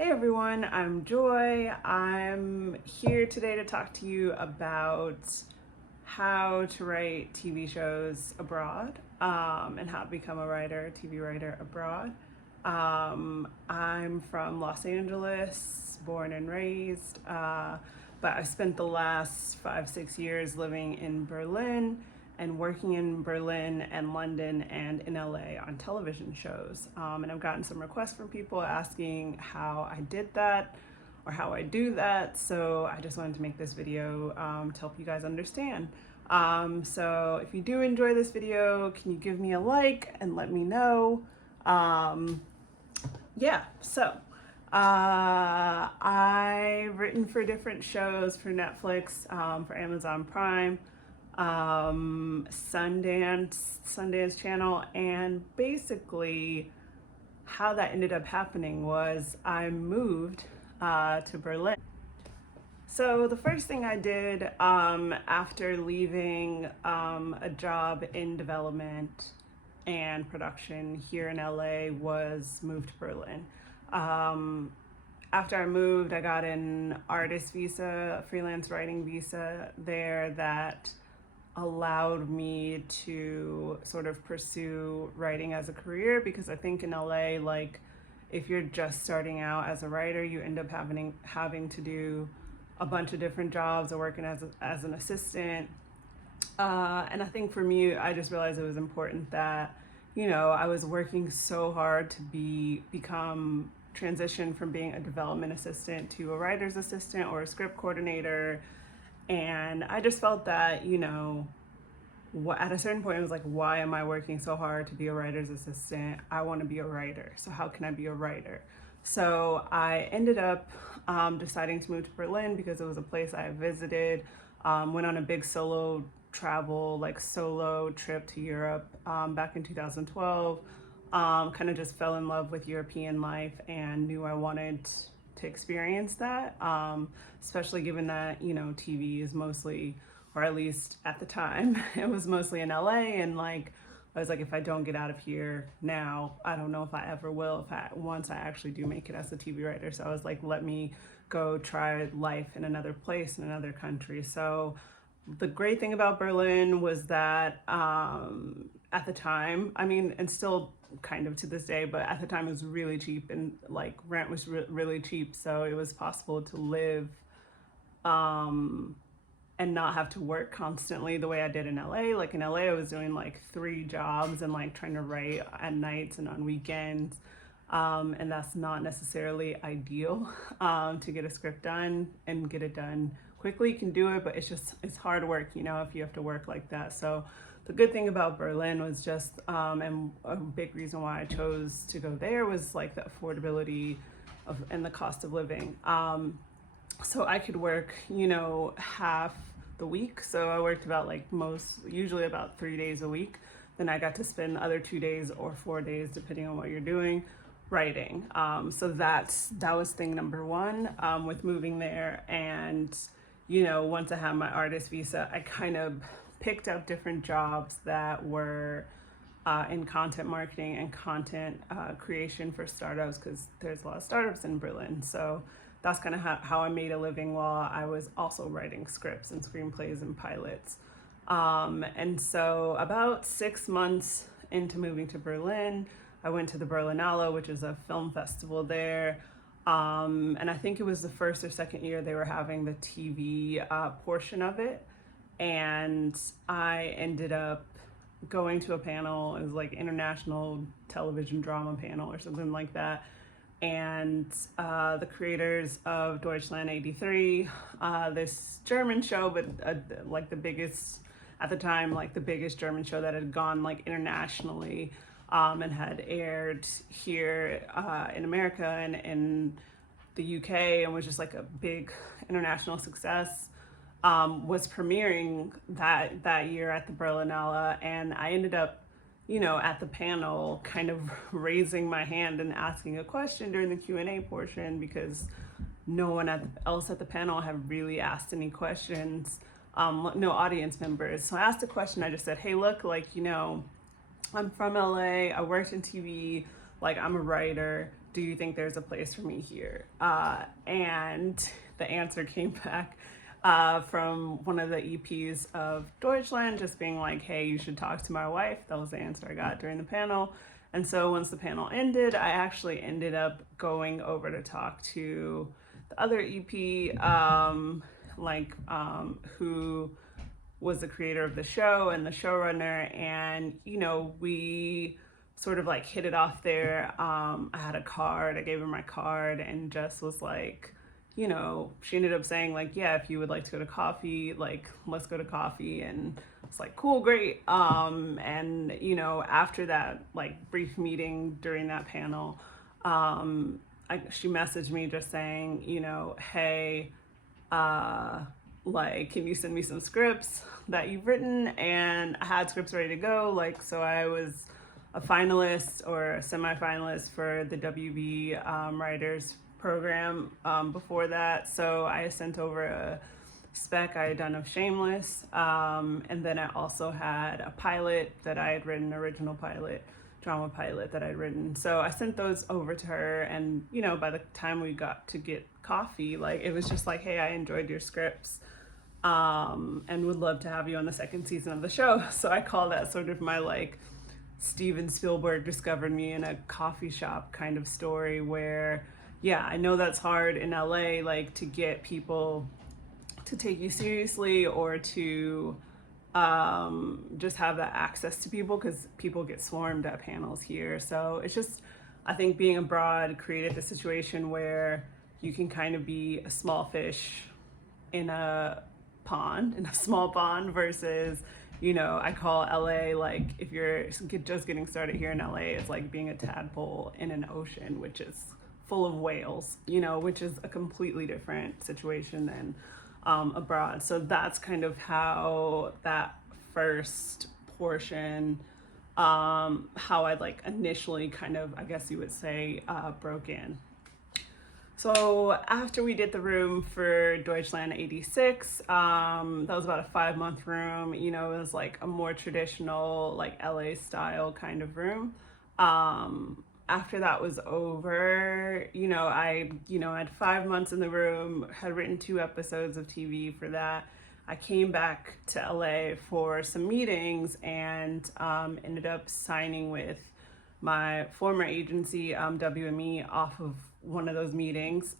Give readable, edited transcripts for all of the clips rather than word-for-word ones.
Hey everyone, I'm Joy. I'm here today to talk to you about how to write TV shows abroad and how to become a writer, TV writer abroad. I'm from Los Angeles, born and raised, but I spent the last 5, 6 years living in Berlin and working in Berlin and London and in LA on television shows. And I've gotten some requests from people asking how I did that or how I do that. So I just wanted to make this video to help you guys understand. So if you do enjoy this video, can you give me a like and let me know? I've written for different shows for Netflix, for Amazon Prime, Sundance Channel, and basically how that ended up happening was I moved to Berlin. So the first thing I did after leaving a job in development and production here in LA was move to Berlin. After I moved, I got an artist visa, a freelance writing visa there that allowed me to sort of pursue writing as a career, because I think in LA, like, if you're just starting out as a writer, you end up having to do a bunch of different jobs or working as an assistant. And I think for me, I just realized it was important that, I was working so hard to become transition from being a development assistant to a writer's assistant or a script coordinator. And I just felt that, at a certain point, it was like, why am I working so hard to be a writer's assistant? I want to be a writer. So how can I be a writer? So I ended up deciding to move to Berlin because it was a place I visited, went on a big solo trip to Europe back in 2012. Kind of just fell in love with European life and knew I wanted to experience that, especially given that, TV is mostly, or at least at the time, it was mostly in LA. And I was like, if I don't get out of here now, I don't know if I ever will, once I actually do make it as a TV writer. So I was like, let me go try life in another place, in another country. So the great thing about Berlin was that at the time, and still kind of to this day, but at the time it was really cheap, and rent was really cheap. So it was possible to live and not have to work constantly the way I did in LA. Like in LA, I was doing 3 jobs and trying to write at nights and on weekends. And that's not necessarily ideal to get a script done and get it done quickly. You can do it, but it's hard work, if you have to work like that. So the good thing about Berlin was just, and a big reason why I chose to go there was the affordability and the cost of living. So I could work, half the week. So I worked about usually about 3 days a week. Then I got to spend the other 2 days or 4 days, depending on what you're doing, writing. So that was thing number one with moving there. And, once I had my artist visa, I kind of picked up different jobs that were in content marketing and content creation for startups, because there's a lot of startups in Berlin. So that's kind of how I made a living while I was also writing scripts and screenplays and pilots. And so about 6 months into moving to Berlin, I went to the Berlinale, which is a film festival there. And I think it was the first or second year they were having the TV portion of it. And I ended up going to a panel. It was international television drama panel or something like that. And the creators of Deutschland 83, this German show, but the biggest, at the time, the biggest German show that had gone internationally and had aired here in America and in the UK and was just a big international success, was premiering that year at the Berlinale. And I ended up at the panel kind of raising my hand and asking a question during the Q&A portion, because no one else at the panel had really asked any questions, no audience members. So I asked a question. I just said, hey, look, I'm from LA, I worked in TV, I'm a writer. do you think there's a place for me here? And the answer came back from one of the EPs of Deutschland, just being like, hey, you should talk to my wife. That was the answer I got during the panel. And so once the panel ended, I actually ended up going over to talk to the other EP, who was the creator of the show and the showrunner. And, we sort of like hit it off there. I had a card, I gave her my card, and just was like, she ended up saying like, yeah, if you would like to go to coffee, like, let's go to coffee. And it's like, cool, great. And, after that, like, brief meeting during that panel, she messaged me just saying, hey, can you send me some scripts that you've written? And I had scripts ready to go. Like, so I was a finalist or a semi-finalist for the WB writers program before that. So I sent over a spec I had done of Shameless. And then I also had a pilot that I had written, original pilot, drama pilot that I'd written. So I sent those over to her, and by the time we got to get coffee, like, it was just like, hey, I enjoyed your scripts and would love to have you on the second season of the show. So I call that sort of my like Steven Spielberg discovered me in a coffee shop kind of story, where I know that's hard in LA, like, to get people to take you seriously or to just have that access to people, because people get swarmed at panels here. So it's just, I think being abroad created the situation where you can kind of be a small fish in a small pond, versus, I call LA, like, if you're just getting started here in LA, it's like being a tadpole in an ocean, which is full of whales, which is a completely different situation than abroad. So that's kind of how that first portion, how I like initially kind of, I guess you would say, broke in. So after we did the room for Deutschland 86, that was about a 5-month room. It was like a more traditional, like, LA style kind of room. After that was over, I had 5 months in the room, had written 2 episodes of TV for that. I came back to LA for some meetings and ended up signing with my former agency, WME, off of one of those meetings.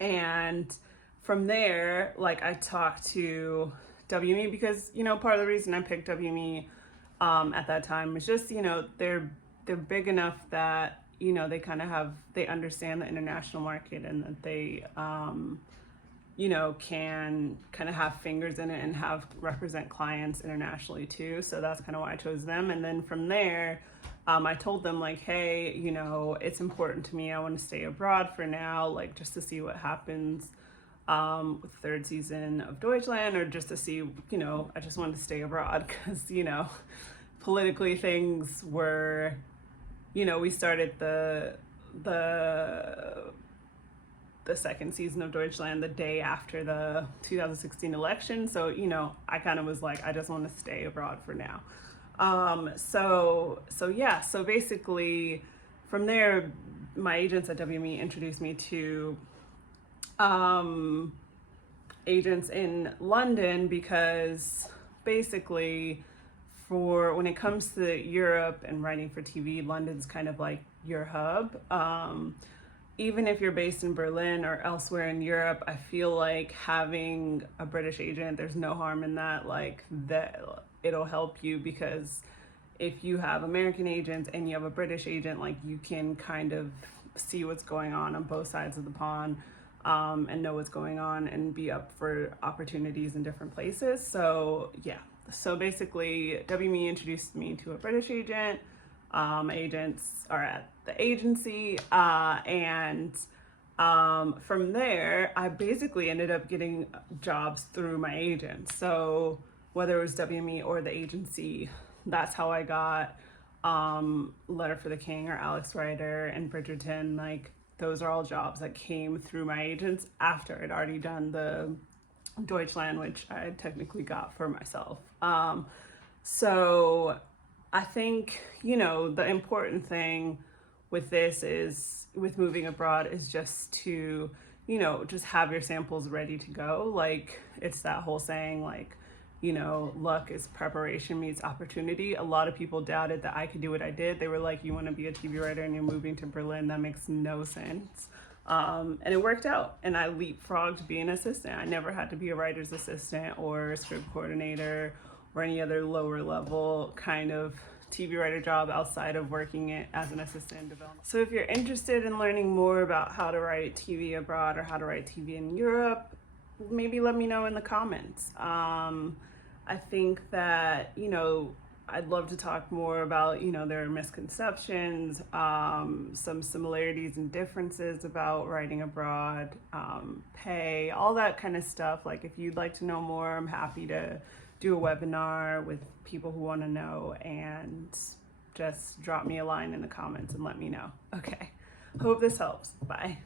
And from there, like, I talked to WME because, part of the reason I picked WME at that time was just, they're big enough that, they kind of they understand the international market, and that they, can kind of have fingers in it and represent clients internationally too. So that's kind of why I chose them. And then from there, I told them, like, hey, it's important to me. I want to stay abroad for now, like, just to see what happens with the 3rd season of Deutschland, or just to see, I just wanted to stay abroad because, politically things were, we started the 2nd season of Deutschland the day after the 2016 election. So, I kind of was like, I just want to stay abroad for now. So basically from there, my agents at WME introduced me to agents in London, because basically for when it comes to Europe and writing for TV, London's kind of like your hub. Even if you're based in Berlin or elsewhere in Europe, I feel like having a British agent, there's no harm in that. Like, that it'll help you, because if you have American agents and you have a British agent, like, you can kind of see what's going on both sides of the pond, and know what's going on and be up for opportunities in different places. So basically WME introduced me to a British agent. Agents are at the agency, and from there I basically ended up getting jobs through my agents. So whether it was WME or the agency, that's how I got Letter for the King or Alex Rider and Bridgerton. Like, those are all jobs that came through my agents after I'd already done the Deutschland, which I technically got for myself. So I think, the important thing with this is, with moving abroad, is just to, you know, just have your samples ready to go. Like, it's that whole saying, like, you know, luck is preparation meets opportunity. A lot of people doubted that I could do what I did. They were like, you want to be a TV writer and you're moving to Berlin? That makes no sense. And it worked out, and I leapfrogged being an assistant. I never had to be a writer's assistant or a script coordinator or any other lower level kind of TV writer job outside of working it as an assistant in development. So if you're interested in learning more about how to write TV abroad or how to write TV in Europe, maybe let me know in the comments. I think that, you know, I'd love to talk more about, you know, there are misconceptions, some similarities and differences about writing abroad, pay, all that kind of stuff. Like, if you'd like to know more, I'm happy to do a webinar with people who want to know, and just drop me a line in the comments and let me know. Okay, hope this helps. Bye.